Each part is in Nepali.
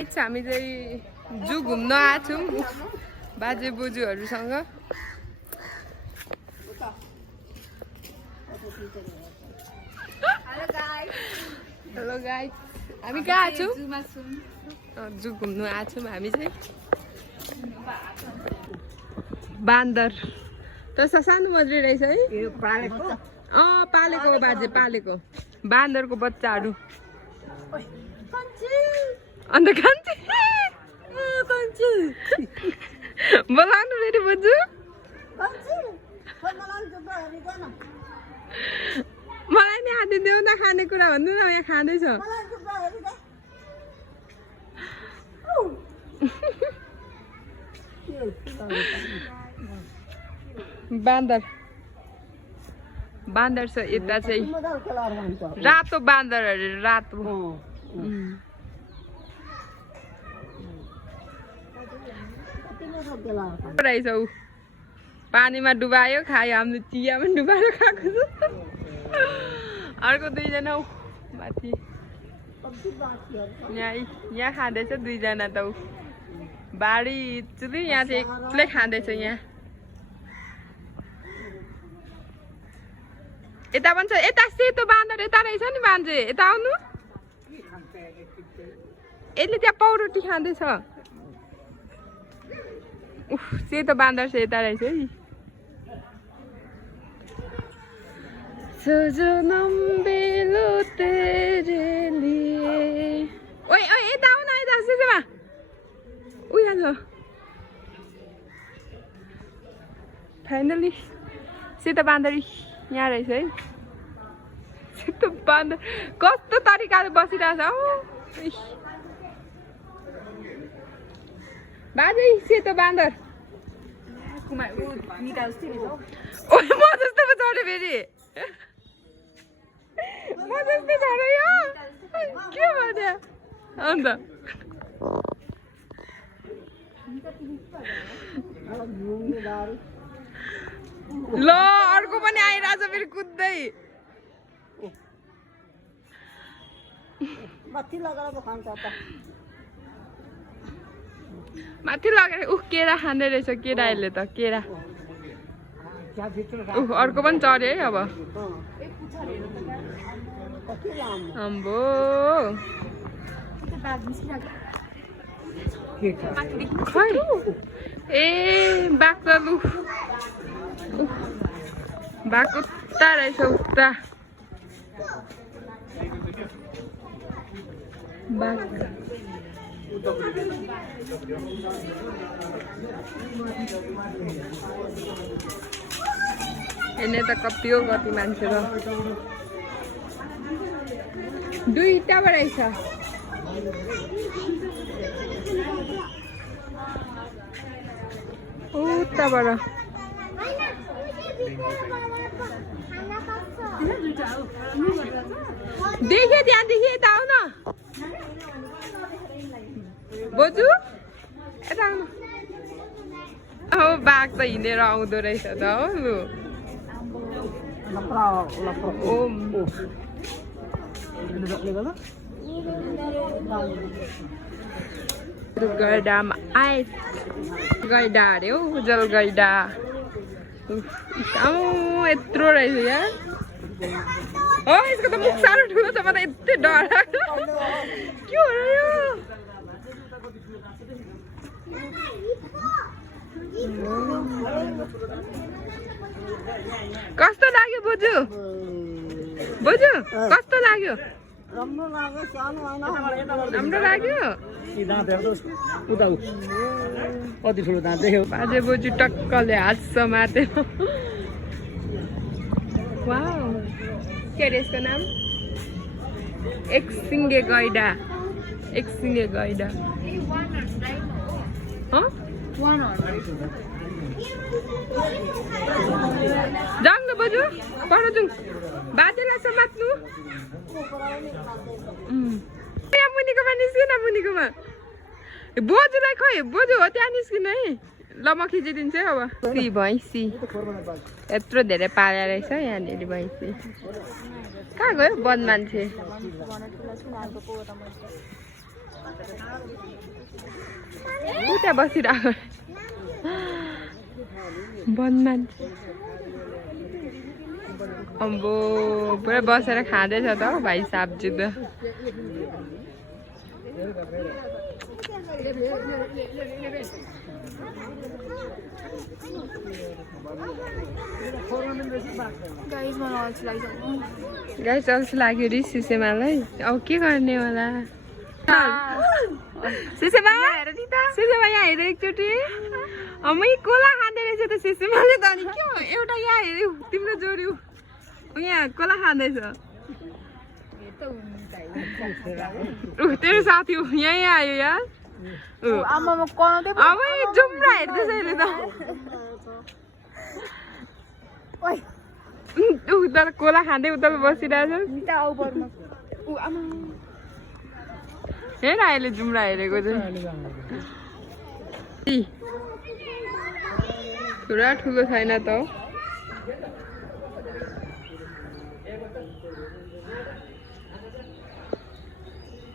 हामी चाहिँ जू घुम्न आछौँ बाजे बोजूहरूसँग। हेलो गाइस, हामी कहाँ छौँ? जू घुम्नु आछौँ हामी चाहिँ। बान्दर त सानो बज्रे रहेछ है। पालेको बाजे, पालेको बान्दरको बच्चाहरू। अन्त कान्छी बोलाउनु फेरि बोजू। मलाई नि हालिदेऊ न खाने कुरा भन्नु न, यहाँ खाँदैछ। बान्दर बान्दर छ यता चाहिँ, रातो बान्दरहरू, रातो रहेछ। ऊ पानीमा डुबायो खायो, हामीले चियामा डुबाएर खाएको छ। अर्को दुईजना ऊ माथि यहाँ खाँदैछ, दुईजना त ऊ बाढी चुली, यहाँ चाहिँ एक्लै खाँदैछ। यहाँ यता पनि छ, यता सेतो बान्दर यता रहेछ नि बान्छे, यता आउनु। यसले त्यहाँ पाउरोटी खाँदैछ। उफ, सेतो बान्दर चाहिँ यता रहेछ है। सजनम बेलो तेरे लिए। ओइ ओइ यता आउ न, यता सेतोमा उयो। फाइनली सेतो बान्दर यहाँ रहेछ है। सेतो बान्दर कस्तो तरिकाले बसिरहेछ हौ बाजे। सेतो बान्दर म जस्तो पो चढ्यो फेरि, म जस्तो चढ्यो यो। के भन्यो अन्त? ल अर्को पनि आइरहेछ फेरि कुद्दै। माथि लगेर केरा खाँदै रहेछ, केरा यसले त केरा। अर्को पनि चढ्यो है अब। अम्बो खै ए बाघ त लु, बाघ उता रहेछ उता। बाघ हेर्ने त कति हो, कति मान्छे र दुईटा रहेछ। उताबाट देखे, त्यहाँ देखि यता आउ न बोजू, यता आउनु। हो बाघ त हिँडेर आउँदो रहेछ त हो। लु गैडामा आए, गैडा अरे हौ, जल गैडा। यत्रो रहेछ यहाँ। हो यसको त मुख साह्रो ठुलो छ, मलाई यति डर। के हो र यो? कस्तो लाग्यो बोजू? बोजू कस्तो लाग्यो? राम्रो लाग्यो। बाजे बोजू टक्कले हात समातेर। वाउ, के अरे यसको नाम? एकसिङ्गे गैडा, एकसिङ्गे गैडा। जाउँ न बोजू, पर जाउँ, बाजेलाई समात्नु। यहाँ मुनिकोमा निस्किन, मुनिकोमा बोजूलाई खोइ, बोजू हो त्यहाँ निस्किनु है। ल म खिचिदिन्छु है अब। सी भैँसी यत्रो धेरै पाले रहेछ यहाँनिर भैँसी। कहाँ गयो बद मान्छे? उता बसिरहेको वन मान्छे अम्बो पुरा बसेर खाँदैछ त भाइ साहबजी त गाइस अल्छी लाग्यो रि सिसेमालाई अब के गर्ने होला सिसेमा यहाँ हेर एकचोटि मै कोला खाँदै रहेछ त सिसेमाले त अनि के हो एउटा यहाँ हेऱ्यो तिम्रो जोड्यो यहाँ कोला खाँदैछ तेरो साथी यहीँ आयो यार अब जुम्रा हेर्दैछ अहिले त उता कोला खाँदै उता बसिरहेछ हेर अहिले जुम्रा हेरेको चाहिँ पुरा ठुलो छैन त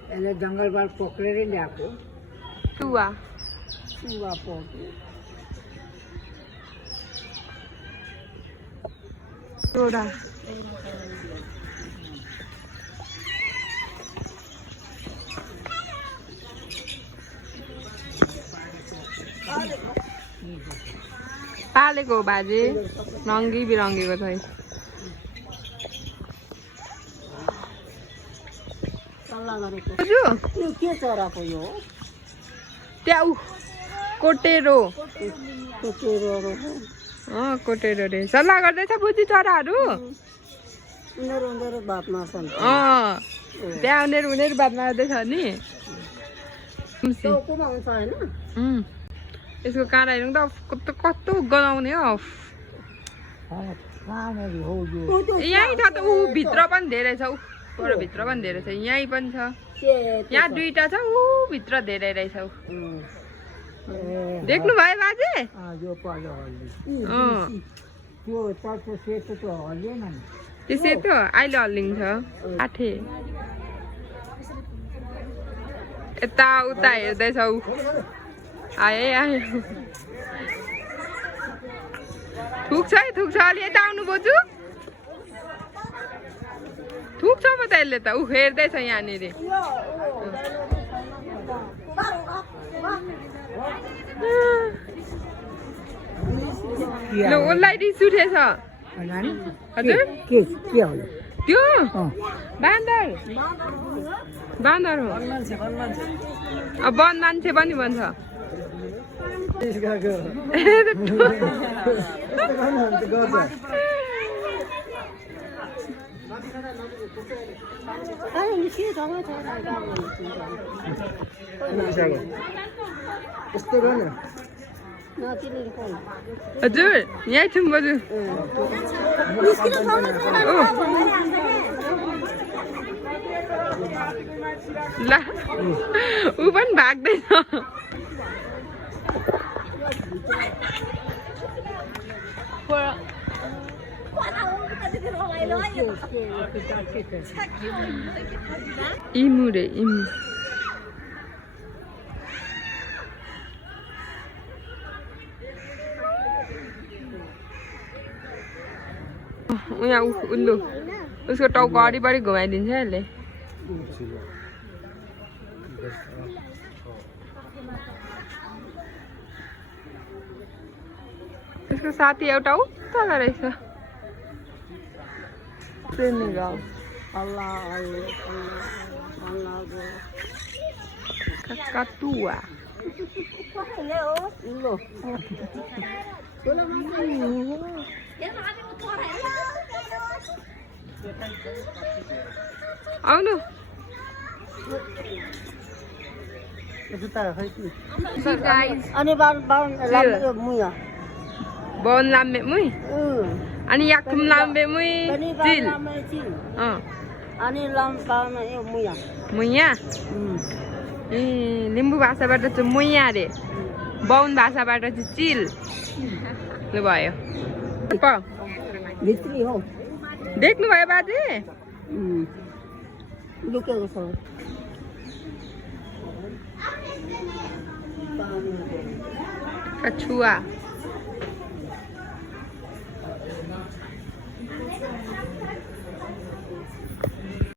यसले जङ्गलबाट पक्रेरै ल्याएको चुवा एउटा पालेको बाजे रङ्गी बिरङ्गीको छ के चराको यो त्यहाँ कोटेरो कोटेरो रे सल्लाह गर्दैछ बुझी चराहरू उनीहरू बात मार्छन् त्यहाँ उनीहरू बात मार्दैछ नि यसको काँडा हेर्नु त कस्तो गनाउने हो यहीँ छ त ऊ भित्र पनि धेरै छ पर भित्र पनि धेरै छ यहीँ पनि छ यहाँ दुईटा छ ऊ भित्र धेरै रहेछ देख्नु भयो बाजे त्यो सेतो अहिले हल्लिन्छ आठे यता उता हेर्दैछ ऊ आए थुक्छ अलि यता आउनु बोजू थुक्छ म त यसले त ऊ हेर्दैछ यहाँनिर उसलाई रिस उठेछ हजुर त्यो बान्दर हो वन मान्छे पनि भन्छ हजुर यहीँ छौँ बजु ल ऊ पनि भाग्दैछ इमु रे इमु यहाँ उल्लु उसको टाउको अडिबडी घुमाइदिन्छ यसले उसको साथी एउटा उता रहेछ Kakatua. Ano? See guys. Ano ba lambe muya? Bon lambe muy. Ani yakum lambe muy. Til. Ani lambe muya. Muya. Limbu भाषाबाट चाहिँ मुया रे बाहुन भाषाबाट चाहिँ चिल ल भयो भित्री हो देख्नु भयो बाजे लुकेको छ कछुआ